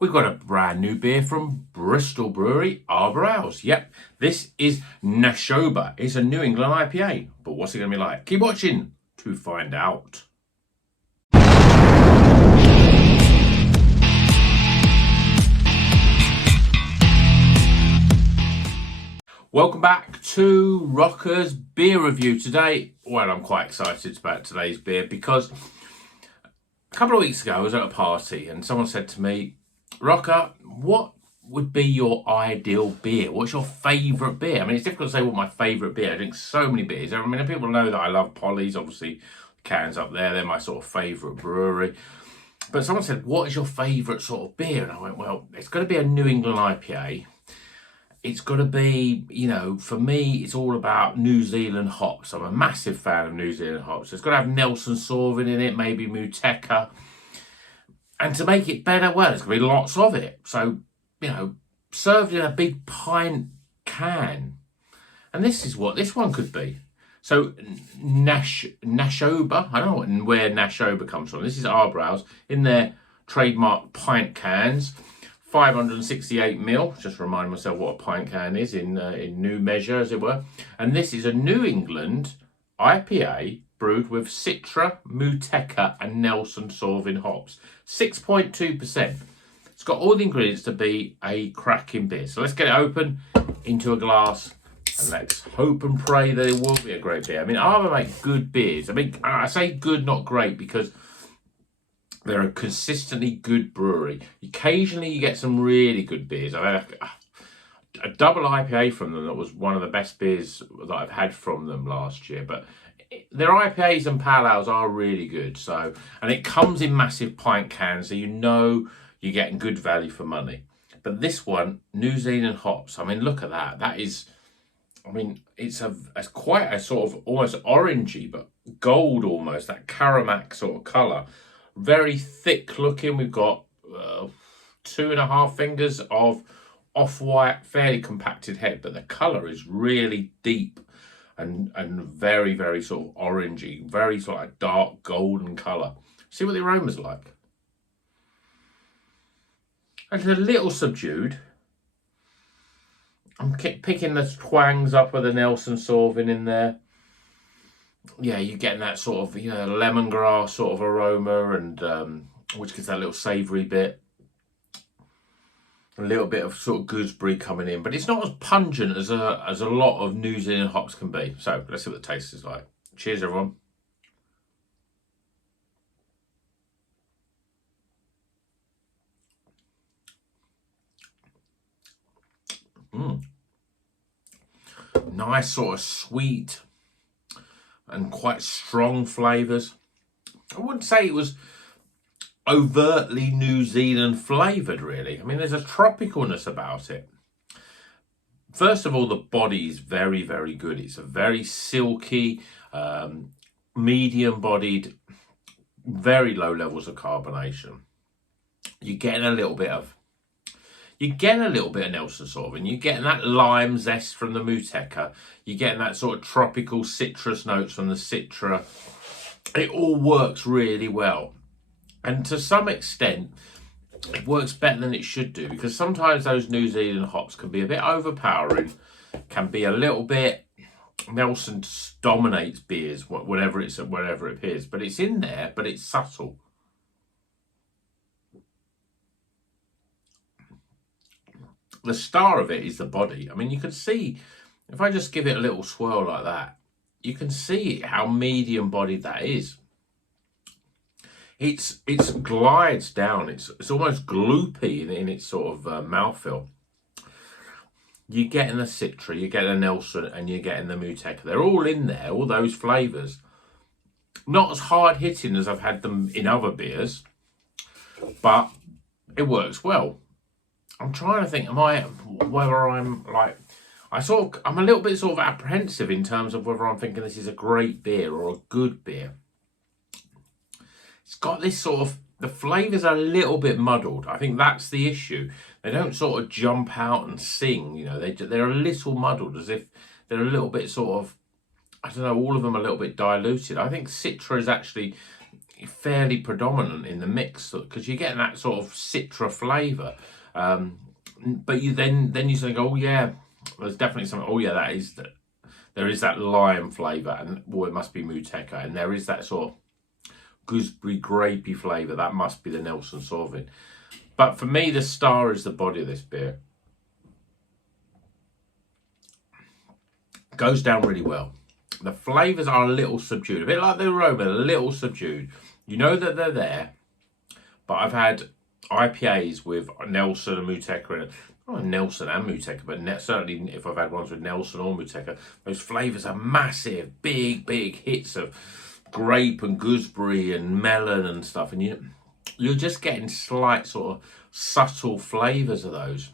We've got a brand new beer from Bristol Brewery, Arbor Ales. Yep, this is Nashoba. It's a New England IPA. But what's it going to be like? Keep watching to find out. Welcome back to Rocker's Beer Review. Today, well, I'm quite excited about today's beer because a couple of weeks ago I was at a party and someone said to me, Rocker, what would be your ideal beer? What's your favourite beer? I mean, it's difficult to say what my favourite beer. I drink so many beers. I mean, people know that I love Polly's, obviously, cans up there. They're my sort of favourite brewery. But someone said, what is your favourite sort of beer? And I went, well, it's got to be a New England IPA. It's got to be, for me, it's all about New Zealand hops. I'm a massive fan of New Zealand hops. It's got to have Nelson Sauvin in it, maybe Muteca. And to make it better, well, there's going to be lots of it. So, served in a big pint can. And this is what this one could be. So, Nashoba, I don't know where Nashoba comes from. This is Arbor Ales in their trademark pint cans. 568ml, just remind myself what a pint can is in new measure, as it were. And this is a New England IPA brewed with Citra, Muteca and Nelson Sauvin hops. 6.2%. It's got all the ingredients to be a cracking beer. So let's get it open into a glass and let's hope and pray that it will be a great beer. I mean, Arbor make good beers. I mean, I say good, not great, because they're a consistently good brewery. Occasionally you get some really good beers. I've had a double IPA from them that was one of the best beers that I've had from them last year. But their IPAs and pale ales are really good. So, and it comes in massive pint cans, so you're getting good value for money. But this one, New Zealand hops. I mean, look at that. That is, it's quite a sort of almost orangey, but gold almost, that Caramac sort of colour. Very thick looking. We've got 2.5 fingers of off-white, fairly compacted head, but the colour is really deep and very, very sort of orangey, very sort of dark golden colour. See what the aroma's like. It's a little subdued. I'm picking the twangs up with the Nelson Sauvin in there. Yeah, you're getting that sort of, lemongrass sort of aroma, and which gives that little savoury bit. A little bit of sort of gooseberry coming in, but it's not as pungent as a lot of New Zealand hops can be. So let's see what the taste is like. Cheers, everyone. Nice sort of sweet and quite strong flavours. I wouldn't say it was overtly New Zealand flavoured, really. I mean, there's a tropicalness about it. First of all, the body is very, very good. It's a very silky, medium-bodied, very low levels of carbonation. You're getting a little bit of Nelson Sauvin. You're getting that lime zest from the Muteca. You're getting that sort of tropical citrus notes from the Citra. It all works really well. And to some extent, it works better than it should do, because sometimes those New Zealand hops can be a bit overpowering, can be a little bit, Nelson dominates beers, wherever it appears. But it's in there, but it's subtle. The star of it is the body. I mean, you can see, if I just give it a little swirl like that, you can see how medium-bodied that is. It glides down. It's almost gloopy in its sort of mouthfeel. You're getting the Citra, you're getting the Nelson, and you're getting the Muteca. They're all in there, all those flavours. Not as hard-hitting as I've had them in other beers, but it works well. I'm trying to think, I'm a little bit sort of apprehensive in terms of whether I'm thinking this is a great beer or a good beer. It's got this sort of, the flavours are a little bit muddled. I think that's the issue. They don't sort of jump out and sing, they're a little muddled, as if they're a little bit sort of, I don't know, all of them a little bit diluted. I think Citra is actually, fairly predominant in the mix, because you're getting that sort of citra flavour. But you then you think, oh yeah, there's definitely something. Oh yeah, there is that lime flavour, and it must be Muteca, and there is that sort of gooseberry grapey flavour. That must be the Nelson Sauvin. But for me, the star is the body of this beer. Goes down really well. The flavours are a little subdued, a bit like the aroma, a little subdued. You know that they're there, but I've had IPAs with Nelson and Muteca in it. Not Nelson and Muteca, but certainly if I've had ones with Nelson or Muteca, those flavours are massive, big hits of grape and gooseberry and melon and stuff, and you're just getting slight sort of subtle flavours of those.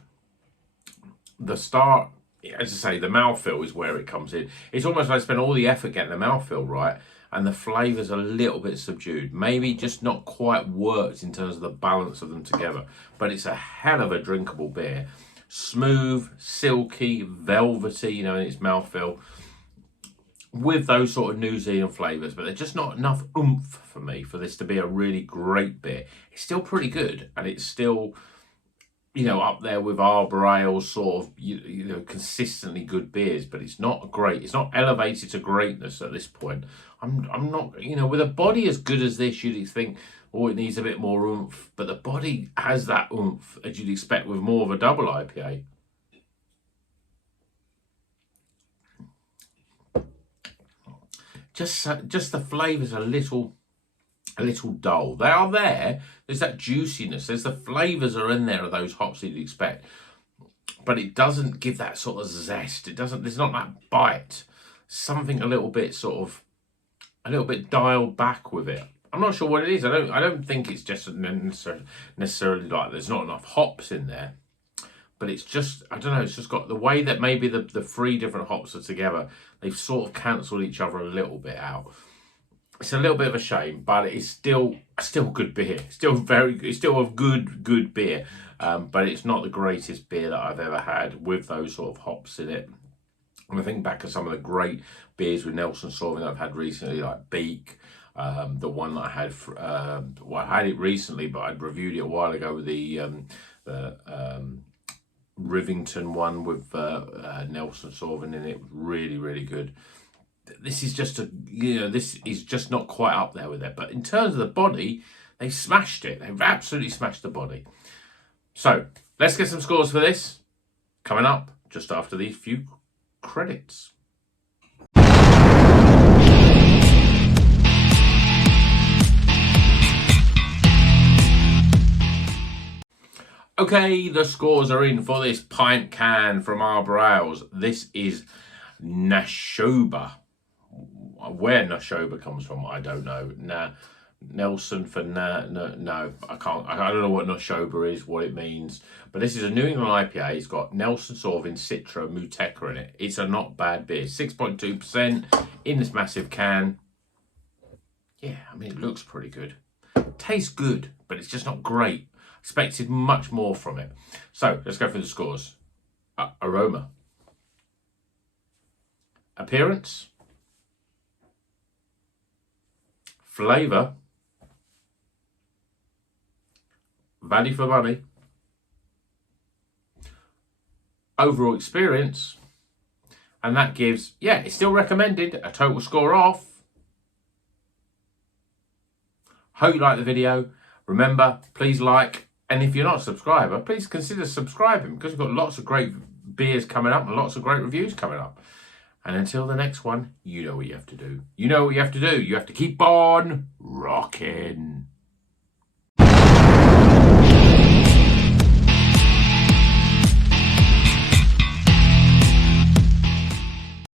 The start, as I say, the mouthfeel is where it comes in. It's almost like I spent all the effort getting the mouthfeel right, and the flavours are a little bit subdued. Maybe just not quite worked in terms of the balance of them together. But it's a hell of a drinkable beer. Smooth, silky, velvety, in its mouthfeel, with those sort of New Zealand flavours, but they're just not enough oomph for me for this to be a really great beer. It's still pretty good, and it's still, up there with Arbor Ales, sort of, consistently good beers, but it's not great. It's not elevated to greatness at this point. I'm not, with a body as good as this, you'd think, oh, it needs a bit more oomph, but the body has that oomph as you'd expect with more of a double IPA. Just the flavours a little dull. They are there. There's that juiciness. There's the flavours are in there of those hops that you'd expect, but it doesn't give that sort of zest. It doesn't. There's not that bite. Something a little bit dialed back with it. I'm not sure what it is. I don't think it's just necessarily like there's not enough hops in there. But it's just, I don't know, it's just got the way that maybe the 3 different hops are together, they've sort of cancelled each other a little bit out. It's a little bit of a shame, but it's still good beer. It's still a good beer. But it's not the greatest beer that I've ever had with those sort of hops in it. And I think back to some of the great beers with Nelson Sauvin that I've had recently, like Beak. The one that I had, I had it recently, but I'd reviewed it a while ago with the Rivington one with Nelson Sauvin in it. Really good. This is just this is just not quite up there with it. But in terms of the body, they smashed it. They've absolutely smashed the body. So let's get some scores for this coming up just after these few credits. Okay, the scores are in for this pint can from Arbor Ales. This is Nashoba. Where Nashoba comes from, I don't know. Nelson for no, I can't. I don't know what Nashoba is, what it means. But this is a New England IPA. It's got Nelson Sauvin, Citra, Muteca in it. It's a not bad beer. 6.2% in this massive can. Yeah, I mean, it looks pretty good. Tastes good, but it's just not great. Expected much more from it. So let's go through the scores. Aroma. Appearance. Flavour. Value for money. Overall experience. And that gives, yeah, it's still recommended, a total score off. Hope you like the video. Remember, please like. And if you're not a subscriber, please consider subscribing, because we've got lots of great beers coming up and lots of great reviews coming up. And until the next one, you know what you have to do. You know what you have to do. You have to keep on rocking.